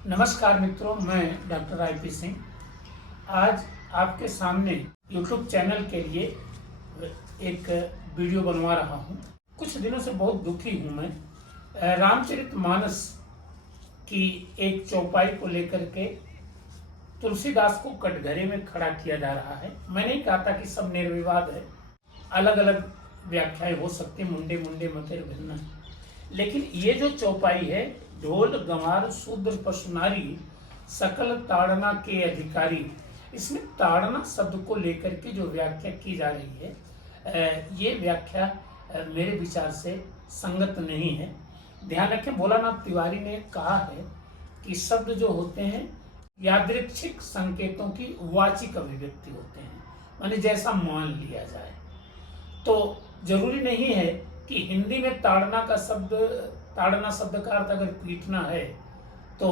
नमस्कार मित्रों, मैं डॉक्टर आईपी सिंह आज आपके सामने YouTube चैनल के लिए एक वीडियो बनवा रहा हूं। कुछ दिनों से बहुत दुखी हूं मैं। रामचरितमानस की एक चौपाई को लेकर के तुलसीदास को कटघरे में खड़ा किया जा रहा है। मैं नहीं कहता कि सब निर्विवाद है, अलग अलग व्याख्याएं हो सकती, मुंडे मुंडे मतेर भिन्न, लेकिन ये जो चौपाई है, ढोल गंवार शूद्र पशु नारी सकल ताड़ना के अधिकारी, इसमें ताड़ना शब्द को लेकर के जो व्याख्या की जा रही है, ये व्याख्या मेरे विचार से संगत नहीं है। ध्यान रखें, भोलानाथ तिवारी ने कहा है कि शब्द जो होते हैं यादृच्छिक संकेतों की वाचिक अभिव्यक्ति होते हैं, माने जैसा मान लिया जाए। तो जरूरी नहीं है कि हिंदी में ताड़ना शब्द का अर्थ अगर पीटना है तो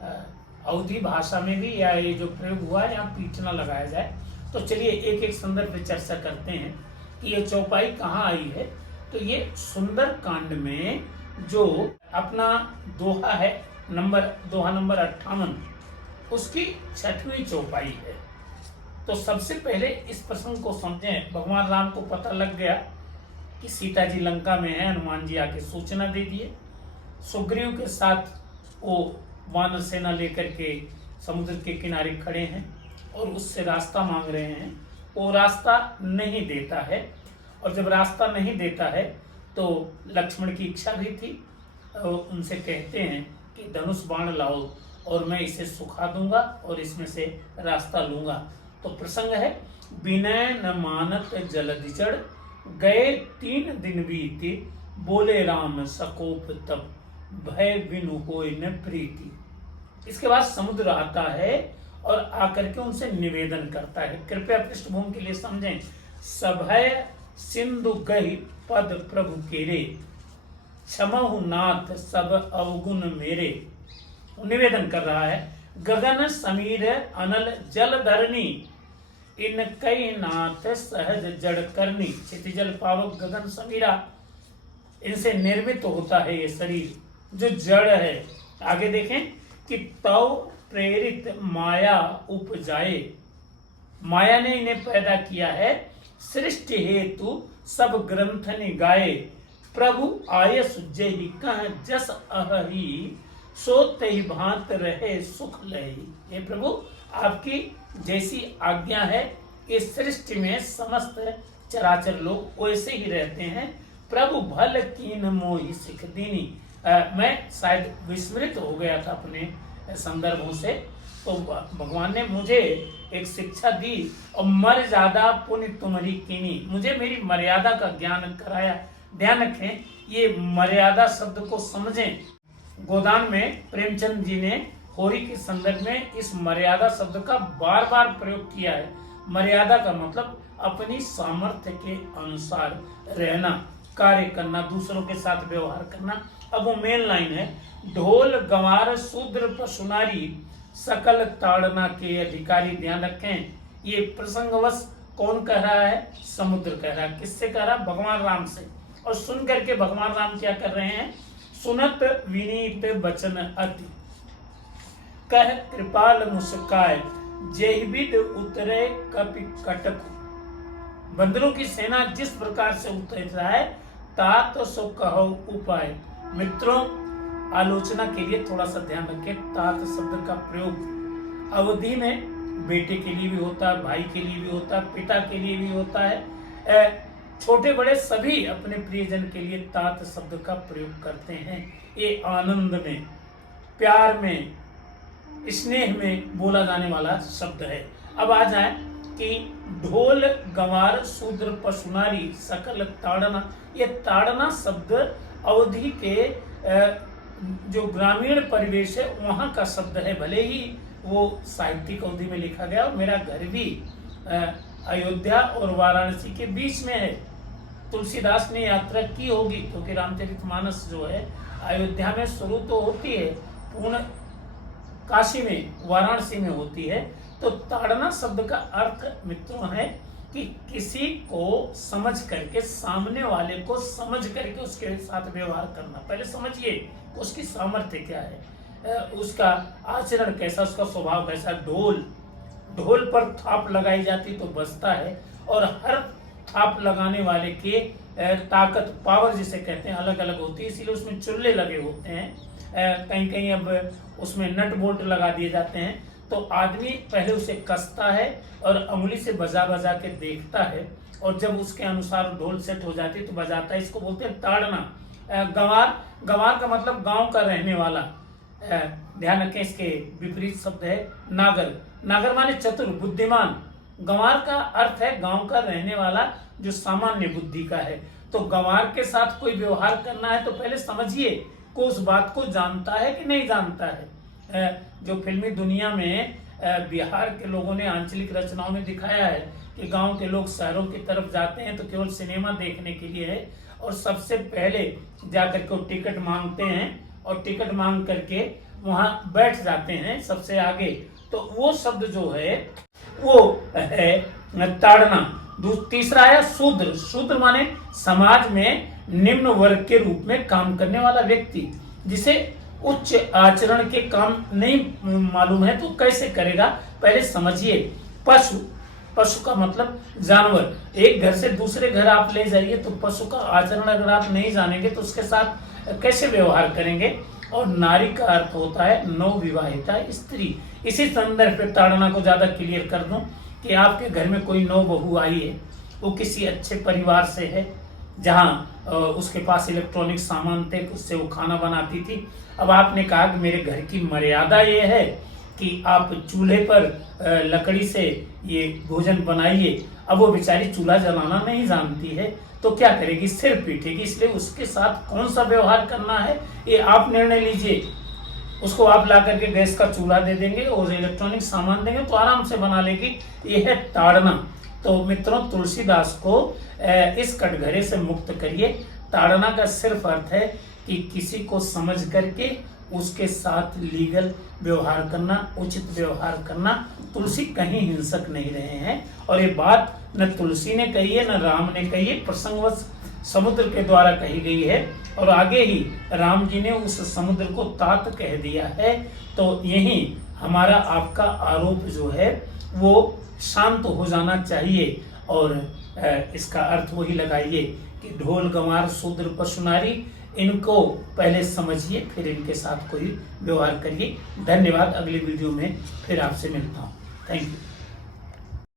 अवधी भाषा में भी या ये जो प्रयोग हुआ है यहाँ पीटना लगाया जाए। तो चलिए एक एक संदर्भ पे चर्चा करते हैं कि ये चौपाई कहाँ आई है। तो ये सुंदर कांड में जो अपना दोहा है, दोहा नंबर 58, उसकी 6वीं चौपाई है। तो सबसे पहले इस प्रसंग को समझें। भगवान राम को पता लग गया कि सीता जी लंका में है। हनुमान जी आके सूचना दे दिए। सुग्रीव के साथ वो वानर सेना लेकर के समुद्र के किनारे खड़े हैं और उससे रास्ता मांग रहे हैं। वो रास्ता नहीं देता है, और जब रास्ता नहीं देता है तो लक्ष्मण की इच्छा भी थी। उनसे कहते हैं कि धनुष बाण लाओ और मैं इसे सुखा दूंगा और इसमें से रास्ता लूंगा। तो प्रसंग है, विनय न मानत जलधिचड़, गए 3 दिन बीते, बोले राम सकोप तब, भय बिनु होय न प्रीति। इसके बाद समुद्र आता है और आकर के उनसे निवेदन करता है। कृपया पृष्ठभूमि के लिए समझें। सभय सिंधु गहि पद प्रभु केरे, क्षमहु नाथ सब अवगुण मेरे। निवेदन कर रहा है, गगन समीर अनल जल धरनी, इन कई नाथ सहज जड़ करनी। क्षितिजल पावक गगन समीरा, इनसे निर्मित होता है ये शरीर जो जड़ है। आगे देखें कि तव प्रेरित माया उपजाए, माया ने इन्हें पैदा किया है। सृष्टि हेतु सब ग्रंथ निगाए, प्रभु आयस जेहि कह जस अहि, सो तहि भांत रहे सुख लहि। हे प्रभु, आपकी जैसी आज्ञा है, इस सृष्टि में समस्त चराचर लोग वैसे ही रहते हैं। प्रभु भल कीन मोहि सिख दीनी। मैं शायद विस्मृत हो गया था अपने संदर्भों से, तो भगवान ने मुझे एक शिक्षा दी, और मर ज्यादा पुण्य तुम्हारी कीनी, मुझे मेरी मर्यादा का ज्ञान कराया। ध्यान रखें, ये मर्यादा शब्द को समझें। गोदान में प्रेमचंद जी ने होरी के संदर्भ में इस मर्यादा शब्द का बार बार प्रयोग किया है। मर्यादा का मतलब अपनी सामर्थ्य के अनुसार रहना, कार्य करना, दूसरों के साथ व्यवहार करना। अब वो मेन लाइन है, ढोल गंवार शूद्र पशु नारी सकल ताड़ना के अधिकारी। ध्यान रखें, ये प्रसंगवश कौन कह रहा है? समुद्र कह रहा है। किससे कह रहा? भगवान राम से। और सुन करके भगवान राम क्या कर रहे हैं? सुनत विनीत वचन अति, कह कृपाल मुस्काय, जेहिबिद उतरे कपि कटक। बंदरों की सेना जिस प्रकार से उतरता है, तात सो कहो उपाय। मित्रों, आलोचना के लिए थोड़ा सा ध्यान रखें। तात शब्द का प्रयोग अवधि में बेटे के लिए भी होता है, भाई के लिए भी होता है, पिता के लिए भी होता है। छोटे बड़े सभी अपने प्रियजन के लिए तात शब्द का प्रयोग करते हैं। ये आनंद में, प्यार में, स्नेह में बोला जाने वाला शब्द है। अब आ जाए कि ढोल गंवार शूद्र पशु नारी सकल ताड़ना। ये ताड़ना शब्द अवधि के जो ग्रामीण परिवेश है वहाँ का शब्द है। भले ही वो साहित्यिक अवधि में लिखा गया, और मेरा घर भी अयोध्या और वाराणसी के बीच में है। तुलसीदास ने यात्रा की होगी, क्योंकि रामचरितमानस जो है अयोध्या में शुरू तो होती है, पूर्ण काशी में, वाराणसी में होती है। तो ताड़ना शब्द का अर्थ मित्रों है कि किसी को समझ करके, सामने वाले को समझ करके उसके साथ व्यवहार करना। पहले समझिए उसकी सामर्थ्य क्या है। उसका आचरण कैसा, उसका स्वभाव कैसा। ढोल पर थाप लगाई जाती तो बजता है, और हर थाप लगाने वाले के ताकत, पावर जिसे कहते हैं, अलग अलग होती है, इसीलिए उसमें चुल्ले लगे होते हैं। कहीं कहीं अब उसमें नट बोल्ट लगा दिए जाते हैं। तो आदमी पहले उसे कसता है और अंगुली से बजा बजा के देखता है, और जब उसके अनुसार ढोल सेट हो जाती है तो बजाता है। इसको बोलते हैं ताड़ना। गंवार का मतलब गांव का रहने वाला। ध्यान रखें, इसके विपरीत शब्द है नागर। नागर माने चतुर, बुद्धिमान। गंवार का अर्थ है गांव का रहने वाला, जो सामान्य बुद्धि का है। तो गंवार के साथ कोई व्यवहार करना है तो पहले समझिए कि उस बात को जानता है कि नहीं जानता है। जो फिल्मी दुनिया में बिहार के लोगों ने आंचलिक रचनाओं में दिखाया है कि गांव के लोग शहरों की तरफ जाते हैं तो केवल सिनेमा देखने के लिए है, और सबसे पहले जाकर के टिकट मांगते हैं, और टिकट मांग करके वहां बैठ जाते हैं सबसे आगे। तो वो शब्द जो है वो है ताड़ना। तीसरा है शूद्र। शूद्र माने समाज में निम्न वर्ग के रूप में काम करने वाला व्यक्ति, जिसे उच्च आचरण के काम नहीं मालूम है तो कैसे करेगा, पहले समझिए। पशु का मतलब जानवर। एक घर से दूसरे घर आप ले जाइए तो पशु का आचरण अगर आप नहीं जानेंगे तो उसके साथ कैसे व्यवहार करेंगे। और नारी का अर्थ होता है नवविवाहिता स्त्री। इसी संदर्भ पे ताड़ना को ज्यादा क्लियर कर दूं कि आपके घर में कोई नौ बहू आई है, वो किसी अच्छे परिवार से है, जहां उसके पास इलेक्ट्रॉनिक सामान थे, उससे वो खाना बनाती थी। अब आपने कहा कि मेरे घर की मर्यादा ये है कि आप चूल्हे पर लकड़ी से ये भोजन बनाइए। अब वो बेचारी चूल्हा जलाना नहीं जानती है तो क्या करेगी, सिर पीटेगी। इसलिए उसके साथ कौन सा व्यवहार करना है ये आप निर्णय लीजिए। उसको आप ला करके गैस का चूल्हा दे देंगे और इलेक्ट्रॉनिक सामान देंगे तो आराम से बना लेगी। ये है ताड़ना। तो मित्रों, तुलसीदास को इस कटघरे से मुक्त करिए। ताड़ना का सिर्फ अर्थ है कि किसी को समझ करके उसके साथ लीगल व्यवहार करना, उचित व्यवहार करना। तुलसी कहीं हिंसक नहीं रहे हैं, और ये बात न तुलसी ने कही है न राम ने कही है, प्रसंगवश समुद्र के द्वारा कही गई है। और आगे ही राम जी ने उस समुद्र को तात कह दिया है। तो यही हमारा आपका आरोप जो है वो शांत हो जाना चाहिए, और इसका अर्थ वही लगाइए कि ढोल गंवार शूद्र पशु नारी, इनको पहले समझिए फिर इनके साथ कोई व्यवहार करिए। धन्यवाद। अगली वीडियो में फिर आपसे मिलता हूँ। Thank you.